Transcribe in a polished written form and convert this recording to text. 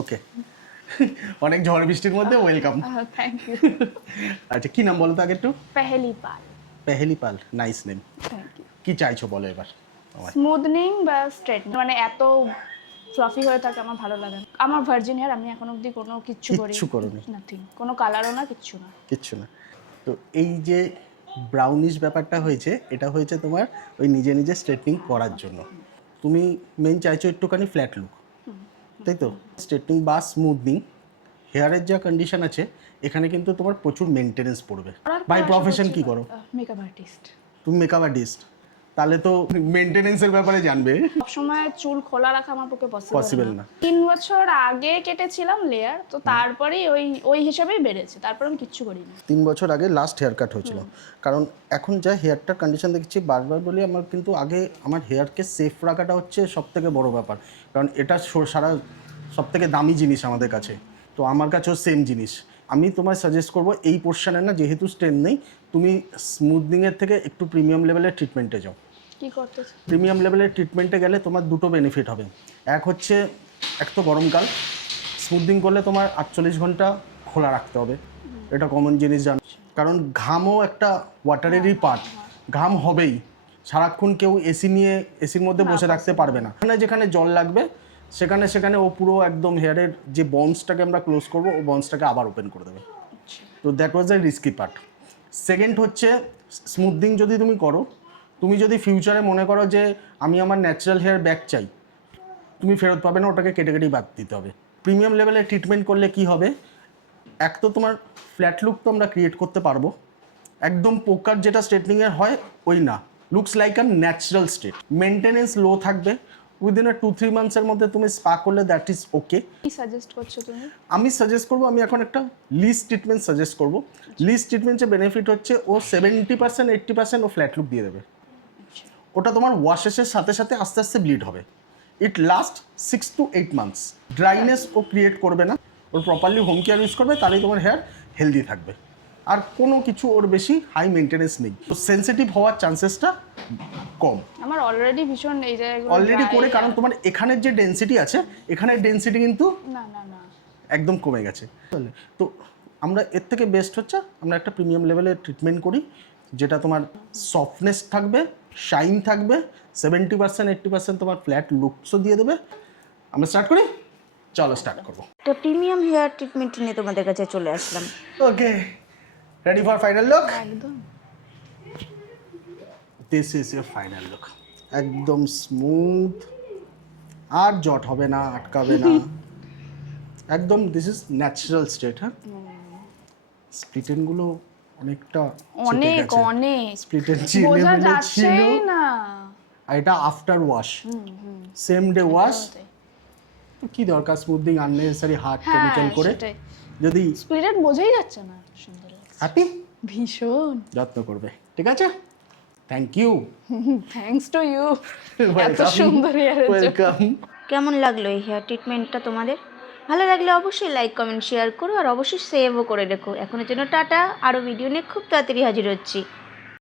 ওকে। অনেক ঝড় বৃষ্টির মধ্যে ওয়েলকাম। Thank you. আচ্ছা কি নাম বলো তো আগে একটু? Paheli Pal. Paheli Pal, nice name. Thank you. কি চাইছো বলো এবার? স্মুথনিং বা স্ট্রেটনিং, মানে এত ফ্লাফি হয়ে থাকে আমার ভালো লাগে না। আমার ভার্জিন হেয়ার, আমি এখন অবধি কোনো কিচ্ছু করোনি? নাথিং, কোনো কালারও না, কিচ্ছু না। কিচ্ছু না। তো এই যে ব্রাউনিশ ব্যাপারটা হয়েছে, এটা হয়েছে তোমার ওই নিজে নিজে স্ট্রেটনিং করার জন্য। তুমি মেন চাইছো একটুখানি ফ্ল্যাট লুক, তাই তো? স্ট্রেটনিং বা স্মুথনিং হেয়ারের যা কন্ডিশন আছে, এখানে কিন্তু তোমার প্রচুর মেনটেনেন্স পড়বে। বাই প্রফেশন কি করো? Makeup artist. তুমি মেকআপ আর্টিস্ট, তাহলে তো মেনটেনেন্সের ব্যাপারে জানবে। সবসময় চুল খোলা রাখা আমার পক্ষে পসিবল না। 3 বছর আগে কেটেছিলাম লেয়ার, তো তারপরেই ওই হিসাবেই বেড়েছে, তারপর আমি কিচ্ছু করিনি। 3 বছর আগে লাস্ট হেয়ার কাট হয়েছিল। কারণ এখন যা হেয়ারটার কন্ডিশন দেখছি, বারবার বলি, আমার কিন্তু আগে আমার হেয়ারকে সেফ রাখাটা হচ্ছে সবথেকে বড় ব্যাপার। কারণ এটা সারা সবথেকে দামি জিনিস আমাদের কাছে, তো আমার কাছেও সেম জিনিস। আমি তোমায় সাজেস্ট করবো এই পোর্শনে না, যেহেতু স্টেন নেই, তুমি স্মুথনিংয়ের থেকে একটু প্রিমিয়াম লেভেলের ট্রিটমেন্টে যাও। কি করতেছে? প্রিমিয়াম লেভেলের ট্রিটমেন্টে গেলে তোমার দুটো বেনিফিট হবে। এক হচ্ছে, এক তো গরমকাল, স্মুথনিং করলে তোমার 48 ঘন্টা খোলা রাখতে হবে, এটা কমন জিনিস জানো। কারণ ঘামও একটা ওয়াটারেরই পার্ট, ঘাম হবেই। সারাক্ষণ কেউ এসি নিয়ে এসির মধ্যে বসে থাকতে পারবে না। যেখানে যেখানে জল লাগবে সেখানে সেখানে ও পুরো একদম হেয়ারের যে বন্ডসটাকে আমরা ক্লোজ করবো, ও বন্ডসটাকে আবার ওপেন করে দেবে। তো that was the risky part. Second হচ্ছে, স্মুথনিং যদি তুমি করো, তুমি যদি ফিউচারে মনে করো যে আমি আমার ন্যাচারাল হেয়ার ব্যাক চাই, তুমি ফেরত পাবে না, ওটাকে কেটে কেটেই বাদ দিতে হবে। প্রিমিয়াম লেভেলের ট্রিটমেন্ট করলে কি হবে, এক তো তোমার ফ্ল্যাট লুক তো আমরা ক্রিয়েট করতে পারবো, একদম পোকার যেটা স্ট্রেটনিংয়ের হয় ওই না, looks like a natural straight. Maintenance low থাকবে, উইদিন 2-3 মান্থসের মধ্যে তুমি স্পা করলে দ্যাট ইজ ওকে। কি সাজেস্ট করছো তুমি? আমি সাজেস্ট করবো, আমি এখন একটা লিস্ট ট্রিটমেন্ট সাজেস্ট করবো। লিস্ট ট্রিটমেন্টের বেনিফিট হচ্ছে ও 70% 80% ও ফ্ল্যাট লুক দিয়ে দেবে। ওটা তোমার ওয়াশেসের সাথে সাথে আস্তে আস্তে ব্লিড হবে। It last 6 to 8 months. Dryness ও ক্রিয়েট করবে না, ওর প্রপারলি হোম কেয়ার ইউজ করবে, তাহলেই তোমার হেয়ার হেলদি থাকবে। আর কোনো কিছু ওর বেশি হাই মেনটেনেন্স নেই, তো সেন্সিটিভ হওয়ার চান্সেসটা কম। আমার অলরেডি ভীষণ এই জায়গাগুলো অলরেডি করে, কারণ তোমার এখানের যে ডেন্সিটি আছে, এখানের ডেন্সিটি কিন্তু না না না একদম কমে গেছে। তো আমরা এর থেকে বেস্ট হচ্ছে আমরা একটা প্রিমিয়াম লেভেলের ট্রিটমেন্ট করি, যেটা তোমার সফটনেস থাকবে, শাইন থাকবে, 70% 80% তোমার ফ্ল্যাট লুকসও দিয়ে দেবে। আমরা স্টার্ট করি, চলো স্টার্ট করবো। তো প্রিমিয়াম হেয়ার ট্রিটমেন্ট নিয়ে তোমাদের কাছে চলে আসলাম। ওকে, রেডি ফর ফাইনাল লুক? একদম। This is your final look. একদম স্মুথ, আর জট হবে না, আটকাবে না, একদম দিস ইজ ন্যাচারাল স্টেট। হ্যাঁ, স্প্লিটেনগুলো অনেকটা অনেক অনেক স্প্লিটেন বোঝা ছিল, যাচ্ছেই না। আর এটা after wash, same day wash. কি দরকার স্মুথনিং আননেসেসারি হার্ড কেমিক্যাল করে, সেটাই। যদি স্পিরিট বোঝাই যাচ্ছে না। সুন্দর লাগছে হ্যাপি, ভীষণ। যত্ন করবে, ঠিক আছে? Thank you, thanks to you এত সুন্দর হেয়ারের জন্য। ওয়েলকাম। কেমন লাগলো এই হেয়ার ট্রিটমেন্টটা তোমাদের? ভালো লাগলে অবশ্যই লাইক কমেন্ট শেয়ার করো, আর অবশ্যই সেভও করে রেখো। এখনের জন্য টাটা, আরও ভিডিও নিয়ে খুব তাড়াতাড়ি হাজির হচ্ছি।